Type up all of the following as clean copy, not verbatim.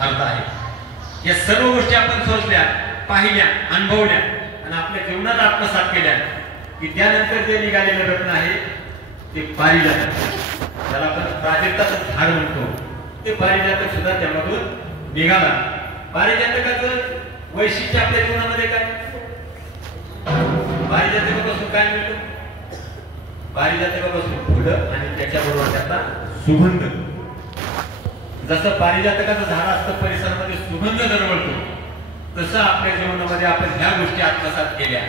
अर्थ आहे। या सर्व गोष्टी आपण सोचल्या, पाहिल्या, अनुभवल्या आणि आपल्या जीवनात आत्मसात केल्या की त्यानंतर जे निघालेलं रत्न आहे ते पारिजातक, त्याला आपण प्राजक्ताचं झाड म्हणतो, ते पारिजातक सुद्धा त्यामधून निघाला। पारिजातकाचं वैशिष्ट्य आपल्या जीवनामध्ये काय? पारिजातकापासून काय मिळतं? पारिजातकापासून फुलं आणि त्याच्याबरोबर त्याचा सुगंध। जसं पारिजातकाचं झाड असतं परिसरामध्ये सुगंध दरवळतो, तसं आपल्या जीवनामध्ये आपण ह्या गोष्टी आत्मसात केल्या,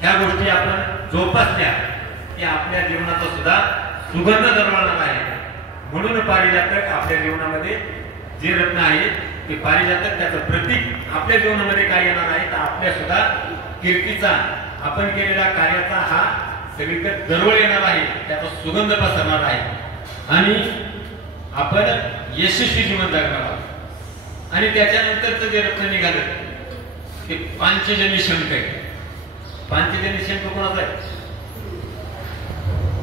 ह्या गोष्टी आपण जोपासल्या की आपल्या जीवनाचा सुद्धा सुगंध दरवळणार आहे। म्हणून पारिजातक आपल्या जीवनामध्ये जे रत्न आहे ते पारिजातक, त्याचं प्रतीक आपल्या जीवनामध्ये काय येणार आहे तर आपल्या सुद्धा कीर्तीचा, आपण केलेल्या कार्याचा हा सगळीकडे दरवळ येणार आहे, त्याचा सुगंध पसरणार आहे आणि आपण यशस्वी जीवन जगणार आहोत। आणि त्याच्यानंतरचं जे रत्न निघालं ते पांचजन्य शंख आहे। पांचजन्य शंख कोणाचा आहे?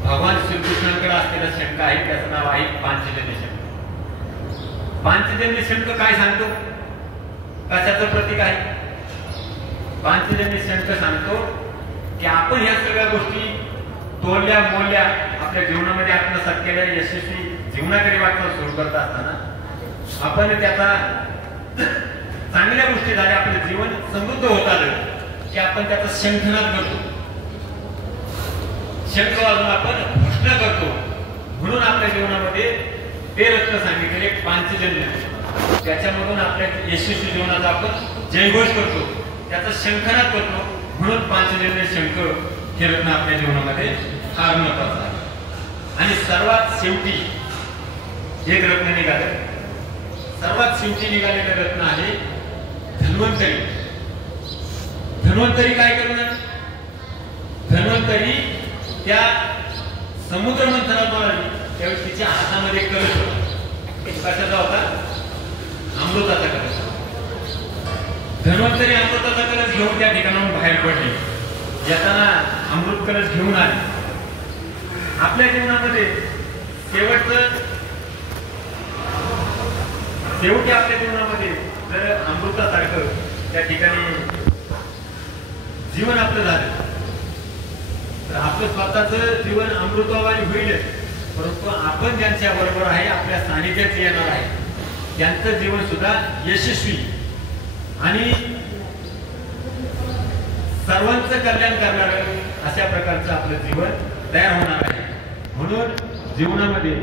भगवान श्रीकृष्णांकडे असलेला शंख आहे, त्याचं नाव आहे पांचजन्य शंख। पांचजन्य शंख काय सांगतो? कशाचं प्रतीक आहे? पांचजन्य शंख सांगतो की आपण ह्या सगळ्या गोष्टी तोडल्या, मोडल्या, आपल्या जीवनामध्ये आत्मसात केल्या, यशस्वी जीवनाकडे वाटचाल सुरू करत असताना आपण त्याचा चांगल्या गोष्टी झाल्या, आपलं जीवन समृद्ध होत आलं की आपण त्याचा शंखनाद करतो, शंख वाजून आपण घोषणा करतो। म्हणून आपल्या जीवनामध्ये ते रत्न सांगितलेले पांचजन्य, त्याच्यामधून आपल्या यशस्वी जीवनाचा आपण जयघोष करतो, त्याचा शंखनाद करतो। म्हणून पांचजन्य शंख हे रत्न आपल्या जीवनामध्ये फार महत्वाचं आहे। आणि सर्वात शेवटी एक रत्न निघालं, सर्वात शेवटी निघालेलं रत्न आहे धन्वंतरी। धन्वंतरी काय करणार? धन्वंतरी त्या समुद्र मंथनाद्वारे त्यावेळी तिच्या हातामध्ये कलश होता, कशाचा होता? अमृताचा कलश। धन्वंतरी अमृताचा कलश घेऊन त्या ठिकाणाहून बाहेर पडली, येताना अमृत कलश घेऊन आले। आपल्या जीवनामध्ये शेवटी आपल्या जीवनामध्ये जर अमृतासारखं त्या ठिकाणी जीवन आपलं झालं तर आपलं स्वतःचं जीवन अमृतवाणी होईल, परंतु आपण ज्यांच्या बरोबर आहे, आपल्या सानिध्यात येणार आहे, त्यांचं जीवन सुद्धा यशस्वी आणि सर्वांचं कल्याण करणारं अशा प्रकारचं आपलं जीवन तयार होणार आहे। म्हणून जीवनामध्ये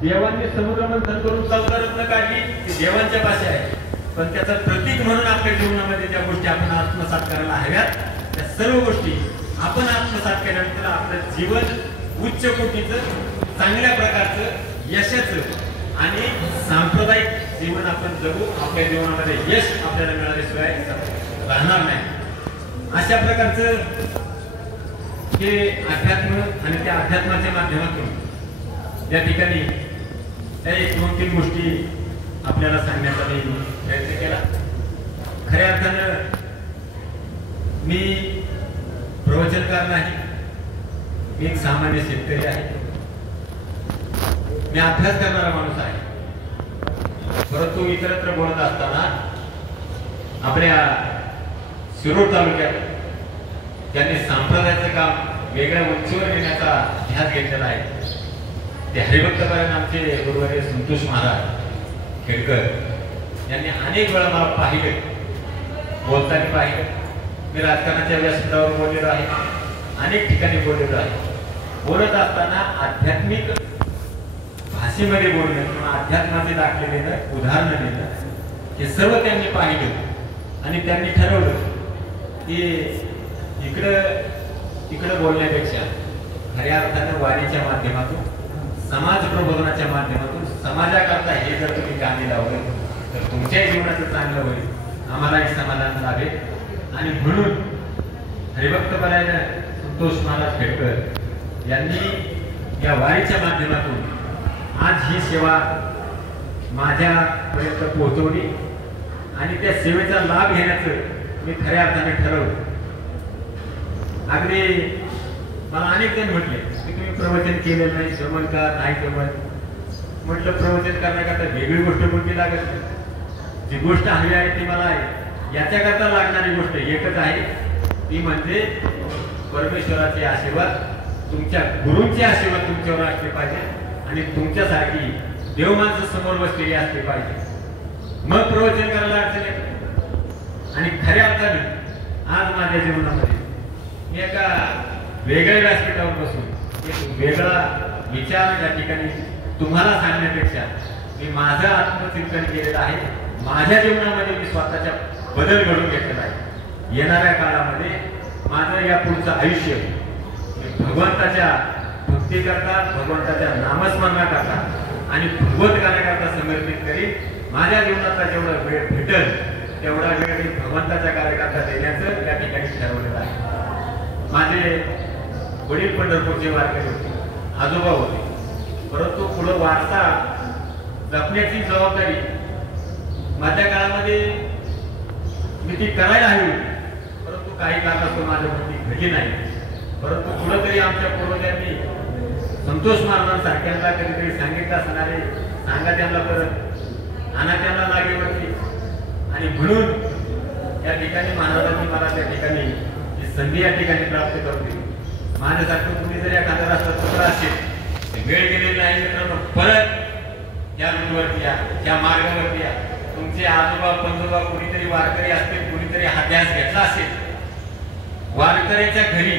देवांनी समुद्र मंथन करून 14 रत्न काढली, ती देवांच्या पाशी आहे, पण त्याचं प्रतीक म्हणून आपल्या जीवनामध्ये ज्या गोष्टी आपण आत्मसात करायला हव्यात त्या सर्व गोष्टी आपण आत्मसात केल्यानंतर आपलं जीवन उच्च कोटीचं, चांगल्या प्रकारचं, यशाचं आणि सांप्रदायिक जीवन आपण जगू। आपल्या जीवनामध्ये यश आपल्याला मिळाल्याशिवाय राहणार नाही। अशा प्रकारचं हे अध्यात्म आणि त्या अध्यात्माच्या माध्यमातून या ठिकाणी एक 2-3 गोष्टी आपल्याला सांगण्याचा मी प्रयत्न केला। खऱ्या अर्थानं मी प्रवचनकार नाही, मी एक सामान्य शेतकरी आहे, मी अभ्यास करणारा माणूस आहे, परंतु इतरत्र बोलत असताना आपल्या शिरोळ तालुक्यात त्यांनी संप्रदायाचं काम वेगळ्या उंचीवर नेण्याचा ध्यास घेतलेला आहे। ते हरिभक्तपरायण आमचे गुरुवर्य संतोष महाराज खेडकर यांनी अनेक वेळा मला पाहिले, बोलताना पाहिले, मी राजकारणाच्या व्यासपीठावर बोललेलो आहे, अनेक ठिकाणी बोललेलो आहे। बोलत असताना आध्यात्मिक भाषेमध्ये बोलणं किंवा अध्यात्माचे दाखले देणं, उदाहरणं देणं हे सर्व त्यांनी पाहिलं आणि त्यांनी ठरवलं की इकडं बोलण्यापेक्षा खऱ्या अर्थानं वाणीच्या माध्यमातून, समाज प्रबोधनाच्या माध्यमातून समाजाकरता हे जर तुम्ही कामी लावलं तर तुमच्याही जीवनाचं चांगलं होईल, आम्हालाही समाधान लाभेल। आणि म्हणून हरिभक्तपरायण संतोष महाराज खेडकर यांनी या वारीच्या माध्यमातून आज ही सेवा माझ्यापर्यंत पोहोचवली आणि त्या सेवेचा लाभ घेण्याचं मी खऱ्या अर्थाने ठरवलं। अगदी मला अनेक जण म्हटले की तुम्ही प्रवचन केलेलं नाही, जमल का नाही जमल, म्हटलं प्रवचन करण्याकरता वेगळी गोष्ट कोणती लागत नाही. जी गोष्ट हवी आहे ती मला आहे. याच्याकरता लागणारी गोष्ट एकच आहे, ती म्हणजे परमेश्वराचे आशीर्वाद, तुमच्या गुरूंचे आशीर्वाद तुमच्यावर असले पाहिजे आणि तुमच्यासारखी देव माणसं समोर बसलेली असली पाहिजे. मग प्रवचन करायला अडचण येते. आणि खऱ्या अर्थाने आज माझ्या जीवनामध्ये मी एका वेगळ्या व्यासपीठावर बसून एक वेगळा विचार या ठिकाणी तुम्हाला सांगण्यापेक्षा मी माझं आत्मचिंतन केलेलं आहे. माझ्या जीवनामध्ये मी स्वतःच्या बदल घडून घेतलेला आहे. येणाऱ्या काळामध्ये माझं या पुढचं आयुष्य मी भगवंताच्या भक्तीकरता, भगवंताच्या नामस्मरणाकरता आणि भगवत कार्याकरता समर्पित करीन. माझ्या जीवनाचा जेवढा वेळ भेटेल तेवढा वेळ मी भगवंताच्या कार्याकरता देण्याचं या ठिकाणी ठरवलेलं आहे. माझे वडील पंढरपूरचे वारकरी होते, आजोबा होते, परंतु पुढं वारसा जपण्याची जबाबदारी माझ्या काळामध्ये मी ती करायला हवी, परंतु काही कारणास्तव माझ्यावरती घडली नाही. परंतु कुठंतरी आमच्या पूर्वजांनी संतोष महाराजांसारख्यांना कधीतरी सांगितलं असणारे सांगा त्यांना परत आणा त्यांना लागेवरती. आणि म्हणून या ठिकाणी महाराजांनी मला त्या ठिकाणी ही संधी या ठिकाणी प्राप्त करून दिली. माझ्यासारखं तुम्ही जर एखादा रस्ता चुकला असेल, वेळ गेलेली नाही मित्रांनो, परत या रूटवरती या, त्या मार्गावरती या. तुमचे आजोबा पंजोबा कुणीतरी वारकरी असतील, कुणीतरी हा ध्यास घेतला असेल. वारकऱ्याच्या घरी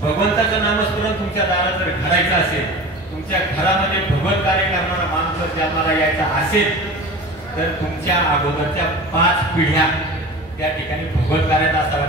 भगवंताचं नामस्मरण तुमच्या दारात जर घडायचं असेल, तुमच्या घरामध्ये भगवत कार्य करणारा माणूस जन्माला यायचा असेल, तर तुमच्या अगोदरच्या 5 पिढ्या त्या ठिकाणी भगवत कार्यात असाव्या.